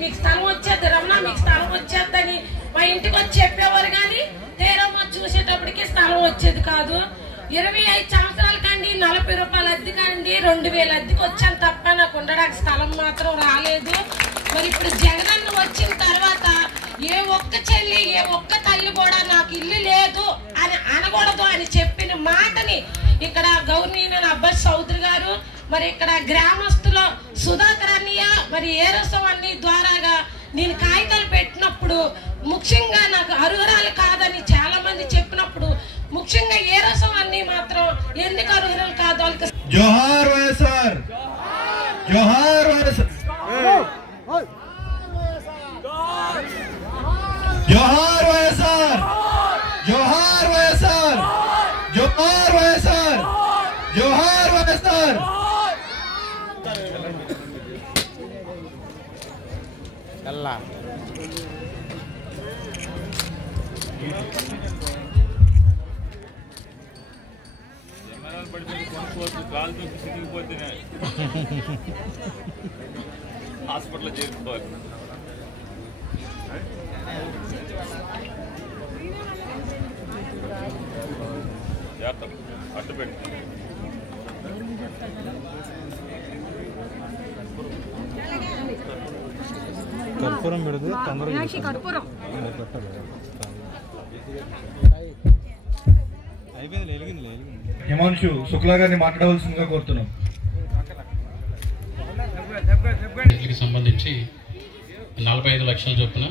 మీకు స్థలం వచ్చేది రమణ, మీకు స్థలం వచ్చేద్దని మా ఇంటికి వచ్చి చెప్పేవారు, కానీ తీరమ్మ చూసేటప్పటికి స్థలం వచ్చేది కాదు. 25 సంవత్సరాల కండి 40 రూపాయల అద్దె కండి 2000 అద్దెకి వచ్చాను తప్ప నాకు ఉండడానికి స్థలం మాత్రం రాలేదు. మరి ఇప్పుడు జగనన్న వచ్చిన తర్వాత ఏ ఒక్క చెల్లి ఏ ఒక్క తల్లి కూడా నాకు ఇల్లు లేదు అని అనకూడదు అని చెప్పిన మాటని ఇక్కడ గౌరవనీయులైన అబ్బాస్ చౌదరి గారు, మరి ఇక్కడ గ్రామస్తులు సుధాకర్ అన్నయ్య, మరి ఏరసం అన్ని ద్వారాగా నేను కాగితాలు పెట్టినప్పుడు ముఖ్యంగా నాకు అర్హురాలు కాదని చాలా మంది చెప్పినప్పుడు ముఖ్యంగా ఏరసం అన్ని మాత్రం ఎందుకు అర్హురాలు కాదు వాళ్ళకి. జోహార్ వైఎస్ఆర్, జోహార్ వైఎస్ఆర్, జోహార్ వైఎస్ఆర్, జోహార్ వైఎస్ఆర్, జోహార్ వైఎస్ఆర్, జోహార్ వైఎస్ఆర్. అల్లా హాస్పిటల్ చేరుకోవాలి. అట్టుపెట్టి కర్పూరం పెడితే తొందరగా అయిపోయింది. వెలిగింది. హిమాంశు శుక్లా గారిని మాట్లాడవలసిందిగా కోరుతున్నాం. సంబంధించి 45 లక్షల చొప్పున